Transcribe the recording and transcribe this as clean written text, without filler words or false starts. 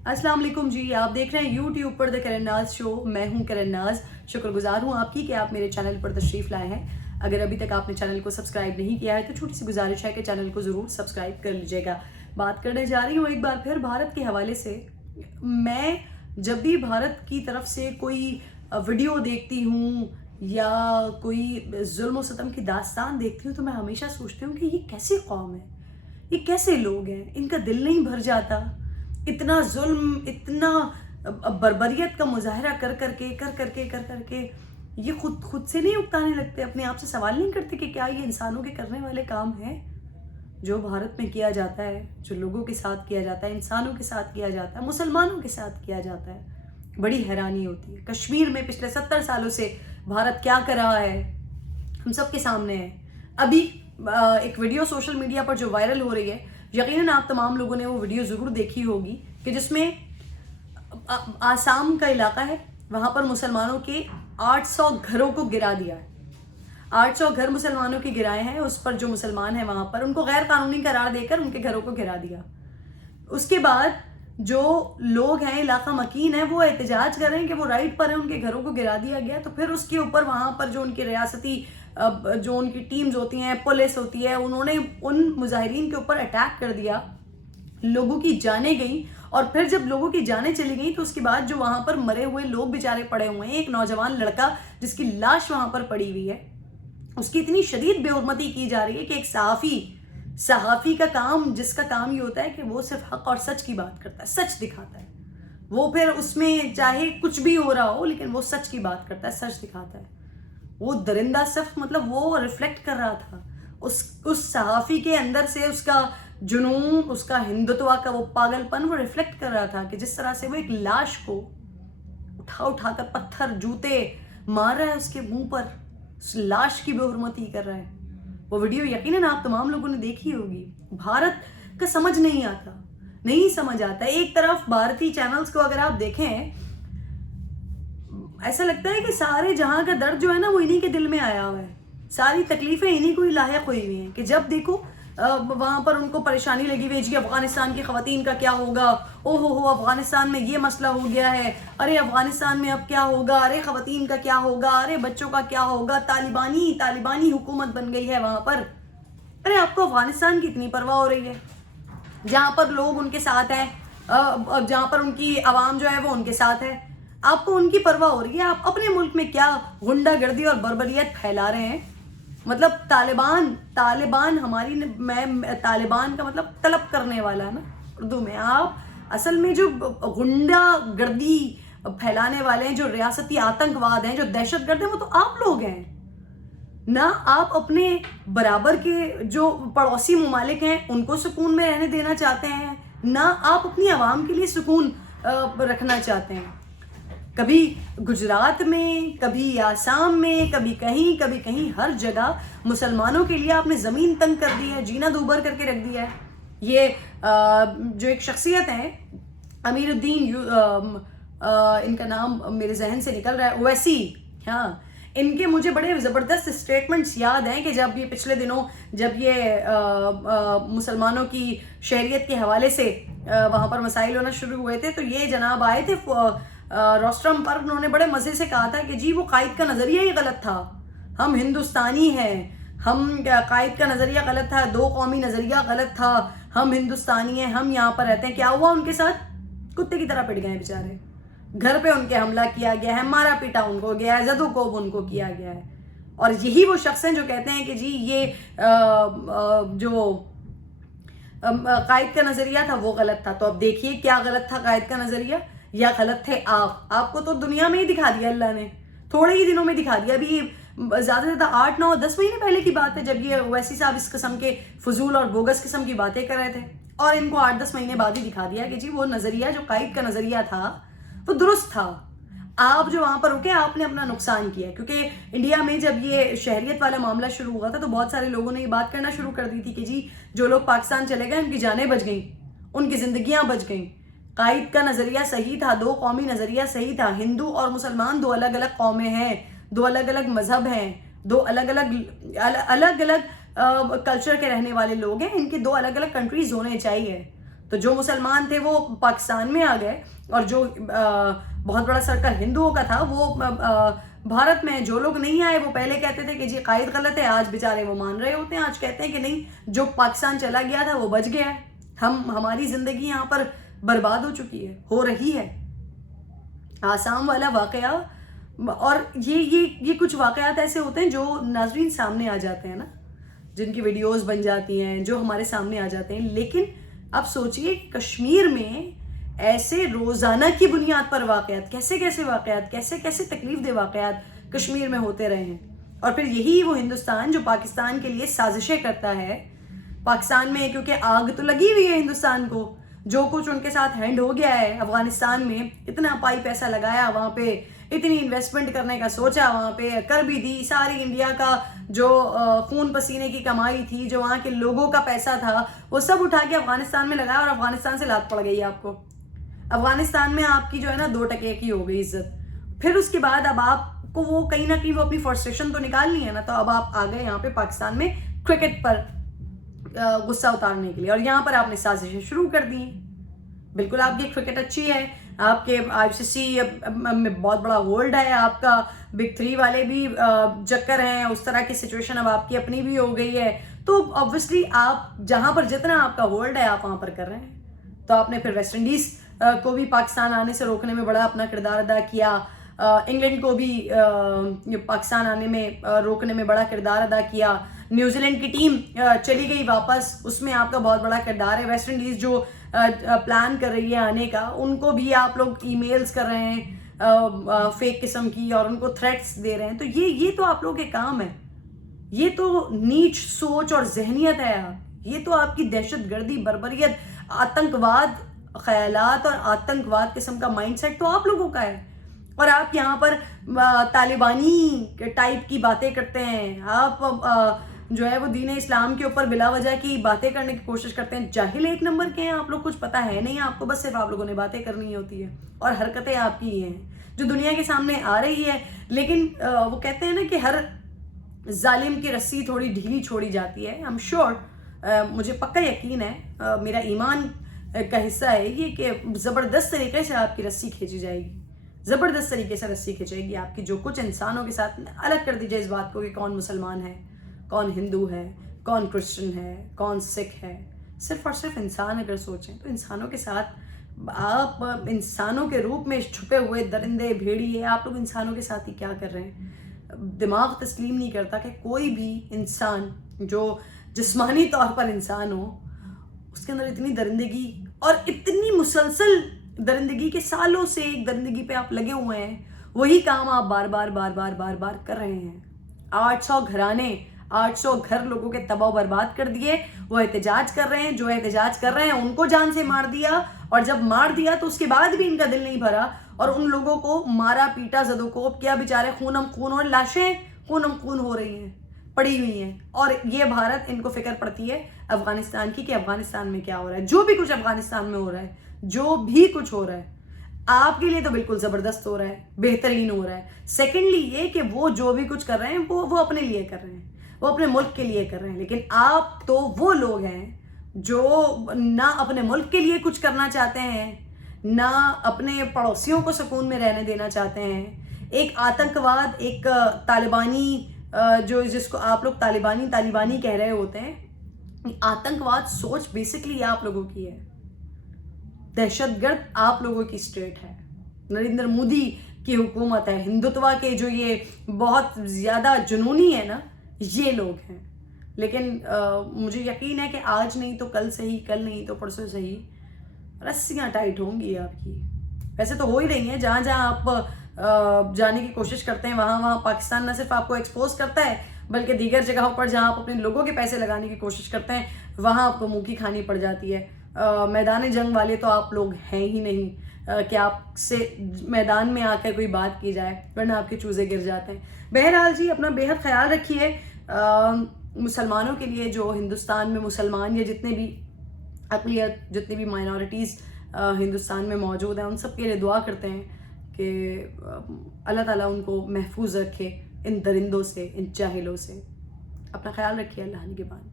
السلام علیکم جی، آپ دیکھ رہے ہیں یوٹیوب پر دا کرن ناز شو. میں ہوں کرن ناز. شکر گزار ہوں آپ کی کہ آپ میرے چینل پر تشریف لائے ہیں. اگر ابھی تک آپ نے چینل کو سبسکرائب نہیں کیا ہے تو چھوٹی سی گزارش ہے کہ چینل کو ضرور سبسکرائب کر لیجیے گا. بات کرنے جا رہی ہوں ایک بار پھر بھارت کے حوالے سے. میں جب بھی بھارت کی طرف سے کوئی ویڈیو دیکھتی ہوں یا کوئی ظلم و ستم کی داستان دیکھتی ہوں تو میں ہمیشہ سوچتی ہوں کہ یہ کیسی قوم ہے، یہ کیسے لوگ ہیں، ان کا دل نہیں بھر جاتا. اتنا ظلم، اتنا بربریت کا مظاہرہ کر کر کے یہ خود سے نہیں اکتانے لگتے، اپنے آپ سے سوال نہیں کرتے کہ کیا یہ انسانوں کے کرنے والے کام ہیں جو بھارت میں کیا جاتا ہے، جو لوگوں کے ساتھ کیا جاتا ہے، انسانوں کے ساتھ کیا جاتا ہے، مسلمانوں کے ساتھ کیا جاتا ہے. بڑی حیرانی ہوتی ہے. کشمیر میں پچھلے 70 سالوں سے بھارت کیا کر رہا ہے ہم سب کے سامنے ہے. ابھی ایک ویڈیو سوشل میڈیا پر جو وائرل ہو رہی ہے، یقیناً آپ تمام لوگوں نے وہ ویڈیو ضرور دیکھی ہوگی کہ جس میں آسام کا علاقہ ہے، وہاں پر مسلمانوں کے 800 گھروں کو گرا دیا ہے. 800 گھر مسلمانوں کے گرائے ہیں. اس پر جو مسلمان ہیں وہاں پر ان کو غیر قانونی قرار دے کر ان کے گھروں کو گرا دیا. اس کے بعد جو لوگ ہیں علاقہ مکین ہیں وہ احتجاج کر رہے ہیں کہ وہ رائٹ پر ہیں، ان کے گھروں کو گرا دیا گیا. تو پھر اس کے اوپر وہاں پر جو ان کی ریاستی جو ان کی ٹیمز ہوتی ہیں، پولیس ہوتی ہے، انہوں نے ان مظاہرین کے اوپر اٹیک کر دیا. لوگوں کی جانیں گئیں، اور پھر جب لوگوں کی جانیں چلی گئیں تو اس کے بعد جو وہاں پر مرے ہوئے لوگ بیچارے پڑے ہوئے ہیں، ایک نوجوان لڑکا جس کی لاش وہاں پر پڑی ہوئی ہے، اس کی اتنی شدید بے حرمتی کی جا رہی ہے کہ ایک صحافی کا کام، جس کا کام یہ ہوتا ہے کہ وہ صرف حق اور سچ کی بات کرتا ہے، سچ دکھاتا ہے. وہ پھر اس میں چاہے کچھ بھی ہو رہا ہو لیکن وہ سچ کی بات کرتا ہے، سچ دکھاتا ہے. وہ درندہ صرف وہ ریفلیکٹ کر رہا تھا اس صحافی کے اندر سے، اس کا جنون، اس کا ہندوتوا کا وہ پاگل پن وہ ریفلیکٹ کر رہا تھا کہ جس طرح سے وہ ایک لاش کو اٹھا کر پتھر جوتے مار رہا ہے اس کے منہ پر، اس لاش کی بے حرمتی کر رہا ہے. وہ ویڈیو یقیناً آپ تمام لوگوں نے دیکھی ہوگی. بھارت کا سمجھ نہیں آتا. ایک طرف بھارتی چینلز کو اگر آپ دیکھیں ایسا لگتا ہے کہ سارے جہاں کا درد جو ہے نا وہ انہی کے دل میں آیا ہوا ہے، ساری تکلیفیں انہی کو ہی لاحق ہوئی ہوئی ہیں کہ جب دیکھو وہاں پر ان کو پریشانی لگی ہوئی ہے. جی افغانستان کی خواتین کا کیا ہوگا، او ہو افغانستان میں یہ مسئلہ ہو گیا ہے، ارے افغانستان میں اب کیا ہوگا، ارے خواتین کا کیا ہوگا، ارے بچوں کا کیا ہوگا، طالبانی حکومت بن گئی ہے وہاں پر. ارے آپ کو افغانستان کی اتنی پرواہ ہو رہی ہے جہاں پر لوگ ان کے ساتھ ہیں، جہاں پر ان کی عوام جو ہے وہ ان کے ساتھ ہے، آپ کو ان کی پرواہ ہو رہی ہے. آپ اپنے ملک میں کیا غنڈہ گردی اور بربریت پھیلا رہے ہیں. مطلب طالبان طالبان کا مطلب طلب کرنے والا ہے نا اردو میں. آپ اصل میں جو غنڈہ گردی پھیلانے والے ہیں، جو ریاستی آتنکواد ہیں، جو دہشت گرد ہیں، وہ تو آپ لوگ ہیں نہ. آپ اپنے برابر کے جو پڑوسی ممالک ہیں ان کو سکون میں رہنے دینا چاہتے ہیں، نہ آپ اپنی عوام کے لیے سکون رکھنا چاہتے ہیں. کبھی گجرات میں، کبھی آسام میں، کبھی کہیں ہر جگہ مسلمانوں کے لیے آپ نے زمین تنگ کر دی ہے، جینا دوبر کر کے رکھ دیا ہے. یہ جو ایک شخصیت ہیں امیر الدین، ان کا نام میرے ذہن سے نکل رہا ہے، اویسی، ہاں، ان کے مجھے بڑے زبردست اسٹیٹمنٹس یاد ہیں کہ جب یہ پچھلے دنوں جب یہ مسلمانوں کی شہریت کے حوالے سے وہاں پر مسائل ہونا شروع ہوئے تھے تو یہ جناب آئے تھے روسٹرم پر. انہوں نے بڑے مزے سے کہا تھا کہ جی وہ قائد کا نظریہ ہی غلط تھا، ہم ہندوستانی ہیں، قائد کا نظریہ غلط تھا، دو قومی نظریہ غلط تھا، ہم ہندوستانی ہیں، ہم یہاں پر رہتے ہیں. کیا ہوا ان کے ساتھ؟ کتے کی طرح پٹ گئے بیچارے. گھر پہ ان کے حملہ کیا گیا ہے، مارا پیٹا ان کو گیا ہے، زد و کوب ان کو کیا گیا ہے. اور یہی وہ شخص ہیں جو کہتے ہیں کہ جی یہ جو قائد کا نظریہ تھا وہ غلط تھا. تو اب دیکھیے کیا غلط تھا قائد کا نظریہ، یا غلط تھے آپ کو تو دنیا میں ہی دکھا دیا اللہ نے، تھوڑے ہی دنوں میں دکھا دیا. ابھی زیادہ سے زیادہ 8 9 10 مہینے پہلے کی بات ہے جب یہ اویسی صاحب اس قسم کے فضول اور بوگس قسم کی باتیں کر رہے تھے، اور ان کو 8 10 مہینے بعد ہی دکھا دیا کہ جی وہ نظریہ جو قائد کا نظریہ تھا وہ درست تھا. آپ جو وہاں پر رکے آپ نے اپنا نقصان کیا، کیونکہ انڈیا میں جب یہ شہریت والا معاملہ شروع ہوا تھا تو بہت سارے لوگوں نے یہ بات کرنا شروع کر دی تھی کہ جی جو لوگ پاکستان چلے گئے ان کی جانیں بچ گئیں، ان کی زندگیاں بچ گئیں. قائد کا نظریہ صحیح تھا، دو قومی نظریہ صحیح تھا. ہندو اور مسلمان دو الگ الگ قومیں ہیں، دو الگ الگ مذہب ہیں، دو الگ الگ کلچر کے رہنے والے لوگ ہیں، ان کے دو الگ الگ کنٹریز ہونے چاہیے. تو جو مسلمان تھے وہ پاکستان میں آ گئے، اور جو بہت بڑا سرکل ہندوؤں کا تھا وہ بھارت میں. جو لوگ نہیں آئے وہ پہلے کہتے تھے کہ جی قائد غلط ہے، آج بیچارے وہ مان رہے ہوتے ہیں، آج کہتے ہیں کہ نہیں جو پاکستان چلا گیا تھا وہ بچ گیا ہے. ہماری زندگی یہاں پر برباد ہو چکی ہے، ہو رہی ہے. آسام والا واقعہ اور یہ کچھ واقعات ایسے ہوتے ہیں جو ناظرین سامنے آ جاتے ہیں نا، جن کی ویڈیوز بن جاتی ہیں، جو ہمارے سامنے آ جاتے ہیں. لیکن اب سوچئے کشمیر میں ایسے روزانہ کی بنیاد پر واقعات، کیسے واقعات، کیسے تکلیف دہ واقعات کشمیر میں ہوتے رہے ہیں. اور پھر یہی وہ ہندوستان جو پاکستان کے لیے سازشیں کرتا ہے. پاکستان میں کیونکہ آگ تو لگی ہوئی ہے ہندوستان کو، جو کچھ ان کے ساتھ ہینڈ ہو گیا ہے افغانستان میں، اتنا پائی پیسہ لگایا وہاں پہ، اتنی انویسٹمنٹ کرنے کا سوچا، وہاں پہ کر بھی دی. ساری انڈیا کا جو خون پسینے کی کمائی تھی، جو وہاں کے لوگوں کا پیسہ تھا، وہ سب اٹھا کے افغانستان میں لگایا، اور افغانستان سے لات پڑ گئی آپ کو. افغانستان میں آپ کی جو ہے نا 2 ٹکے کی ہو گئی عزت. پھر اس کے بعد اب آپ کو وہ کہیں نہ کہیں وہ اپنی فرسٹریشن تو نکالنی ہے نا، تو اب آپ آ گئے یہاں پہ پاکستان میں کرکٹ پر غصہ اتارنے کے لیے، اور یہاں پر آپ نے سازشیں شروع کر دی ہیں. بالکل آپ کی کرکٹ اچھی ہے، آپ کے ICC میں بہت بڑا ہولڈ ہے، آپ کا بگ 3 والے بھی چکر ہیں، اس طرح کی سچویشن اب آپ کی اپنی بھی ہو گئی ہے. تو obviously آپ جہاں پر جتنا آپ کا ہولڈ ہے آپ وہاں پر کر رہے ہیں. تو آپ نے پھر ویسٹ انڈیز کو بھی پاکستان آنے سے روکنے میں بڑا اپنا کردار ادا کیا، انگلینڈ کو بھی پاکستان آنے میں روکنے میں بڑا کردار ادا کیا. نیوزی لینڈ کی ٹیم چلی گئی واپس، اس میں آپ کا بہت بڑا کردار ہے. ویسٹ انڈیز جو پلان کر رہی ہے آنے کا، ان کو بھی آپ لوگ ای میلز کر رہے ہیں فیک قسم کی، اور ان کو تھریٹس دے رہے ہیں. تو یہ تو آپ لوگوں کے کام ہے، یہ تو نیچ سوچ اور ذہنیت ہے. یہ تو آپ کی دہشت گردی، بربریت، آتنکواد خیالات اور آتنکواد قسم کا مائنڈ سیٹ تو آپ لوگوں کا ہے. اور آپ یہاں پر طالبانی ٹائپ کی باتیں کرتے ہیں، آپ جو ہے وہ دین اسلام کے اوپر بلا وجہ کی باتیں کرنے کی کوشش کرتے ہیں. جاہل ایک نمبر کے ہیں آپ لوگ، کچھ پتہ ہے نہیں آپ کو، بس صرف آپ لوگوں نے باتیں کرنی ہوتی ہے، اور حرکتیں آپ کی ہی ہیں جو دنیا کے سامنے آ رہی ہے. لیکن وہ کہتے ہیں نا کہ ہر ظالم کی رسی تھوڑی ڈھیلی چھوڑی جاتی ہے. I'm sure مجھے پکا یقین ہے، میرا ایمان کا حصہ ہے یہ، کہ زبردست طریقے سے آپ کی رسی کھینچی جائے گی، زبردست طریقے سے رسی کھینچے گی آپ کی. جو کچھ انسانوں کے ساتھ، الگ کر دیجیے اس بات کو کہ کون مسلمان ہے، کون ہندو ہے، کون کرسچن ہے، کون سکھ ہے. صرف اور صرف انسان اگر سوچیں تو انسانوں کے ساتھ آپ انسانوں کے روپ میں چھپے ہوئے درندے، بھیڑیے، آپ لوگ انسانوں کے ساتھ ہی کیا کر رہے ہیں. دماغ تسلیم نہیں کرتا کہ کوئی بھی انسان جو جسمانی طور پر انسان ہو، اس کے اندر اتنی درندگی اور اتنی مسلسل درندگی کے سالوں سے ایک درندگی پہ آپ لگے ہوئے ہیں. وہی کام آپ بار بار کر رہے ہیں. 800 گھرانے، 800 گھر لوگوں کے تباہ و برباد کر دیے. وہ احتجاج کر رہے ہیں، جو احتجاج کر رہے ہیں ان کو جان سے مار دیا، اور جب مار دیا تو اس کے بعد بھی ان کا دل نہیں بھرا، اور ان لوگوں کو مارا پیٹا، زدوکوب کیا. بیچارے خونم خون، اور لاشیں خونم خون ہو رہی ہیں، پڑی ہوئی ہیں. اور یہ بھارت ان کو فکر پڑتی ہے افغانستان کی، کہ افغانستان میں کیا ہو رہا ہے. جو بھی کچھ افغانستان میں ہو رہا ہے، جو بھی کچھ ہو رہا ہے آپ کے لیے تو بالکل زبردست ہو رہا ہے، بہترین ہو رہا ہے. سیکنڈلی یہ کہ وہ جو بھی کچھ کر رہے ہیں وہ اپنے لیے کر رہے ہیں، وہ اپنے ملک کے لیے کر رہے ہیں. لیکن آپ تو وہ لوگ ہیں جو نہ اپنے ملک کے لیے کچھ کرنا چاہتے ہیں، نہ اپنے پڑوسیوں کو سکون میں رہنے دینا چاہتے ہیں. ایک آتنکواد، ایک طالبانی، جس کو آپ لوگ طالبانی کہہ رہے ہوتے ہیں، آتنکواد سوچ بیسکلی آپ لوگوں کی ہے. دہشت گرد آپ لوگوں کی اسٹیٹ ہے، نریندر مودی کی حکومت ہے. ہندوتوا کے جو یہ بہت زیادہ جنونی ہے نا، یہ لوگ ہیں. لیکن مجھے یقین ہے کہ آج نہیں تو کل صحیح، کل نہیں تو پرسوں صحیح رسیاں ٹائٹ ہوں گی آپ کی. ویسے تو ہو ہی رہی ہیں. جہاں جہاں آپ جانے کی کوشش کرتے ہیں، وہاں پاکستان نہ صرف آپ کو ایکسپوز کرتا ہے، بلکہ دیگر جگہوں پر جہاں آپ اپنے لوگوں کے پیسے لگانے کی کوشش کرتے ہیں، وہاں آپ کو منہ کی کھانی پڑ جاتی ہے. میدان جنگ والے تو آپ لوگ ہیں ہی نہیں کہ آپ سے میدان میں آ کر کوئی بات کی جائے، ورنہ آپ کے چوزے گر جاتے ہیں. بہرحال جی، اپنا بہت خیال رکھیے. مسلمانوں کے لیے جو ہندوستان میں مسلمان یا جتنے بھی اقلیت، جتنی بھی مائنورٹیز ہندوستان میں موجود ہیں، ان سب کے لیے دعا کرتے ہیں کہ اللہ تعالیٰ ان کو محفوظ رکھے ان درندوں سے، ان جاہلوں سے. اپنا خیال رکھیے. اللہ نگہبان.